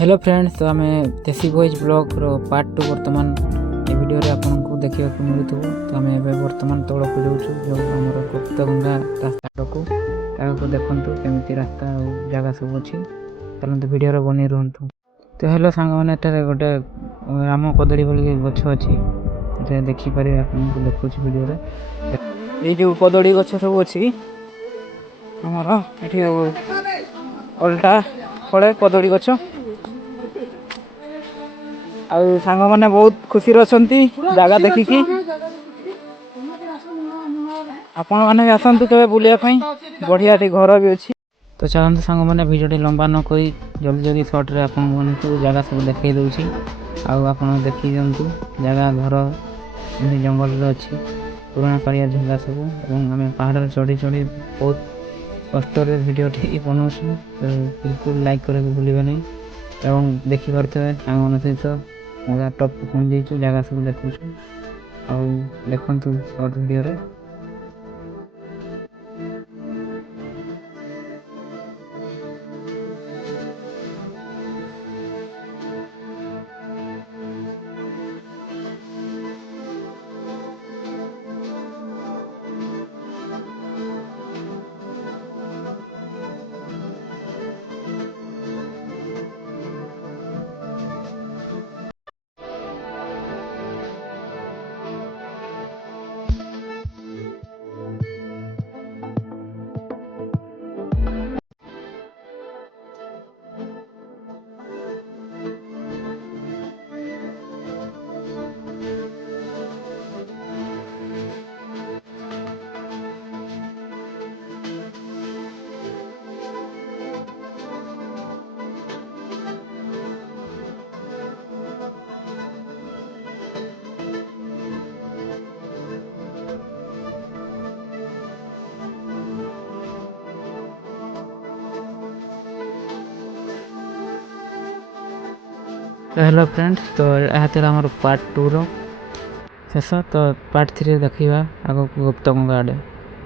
Hello friends, तो आम देसी भॉइस ब्लॉग रो पार्ट 2 बर्तमान ए वीडियो रे आपको देखा मिलू। तो आम बर्तमान तौक जाऊँ जो आम गुप्तगंगा रास्ता को देखु केमी रास्ता जगह सब अच्छी। चलते वीडियो बनी रुहतु। तो हेलो सांग मैंने गोटे राम कदली बोल गछ अच्छी देखिपारे आपको देखुच वीडियो रे। ये जो कदली गछ सब अच्छी आमर ये अलटा फले कदली गछ आउ सांग मैंने बहुत खुशी अच्छी जगह देखिकी। आपण मैंने भी आसतु के बुलायापी बढ़िया घर भी अच्छी। तो चलते सांग मैंने भिडियो लंबा न करी जल्दी जल्दी सर्ट्रे आपन जगह सब देखई दूसरी आप देखी दिंतु जगह घर जंगल अच्छी पुराना कालिया झंडा सब आम पहाड़ चढ़ी चढ़ी बहुत कष्ट भिडियो बनाऊँ। तो बिल्कुल लाइक करके भूलें नहीं एवं देखिपे सांग सहित टॉप पहुँच जाइए जगह सब देखु देखु सर्ट वीडियो रे। तो हेलो फ्रेंड्स, तो यह आम पार्ट 2 शेष। तो पार्ट 3 देखा आग गुप्तगंगा आड़े।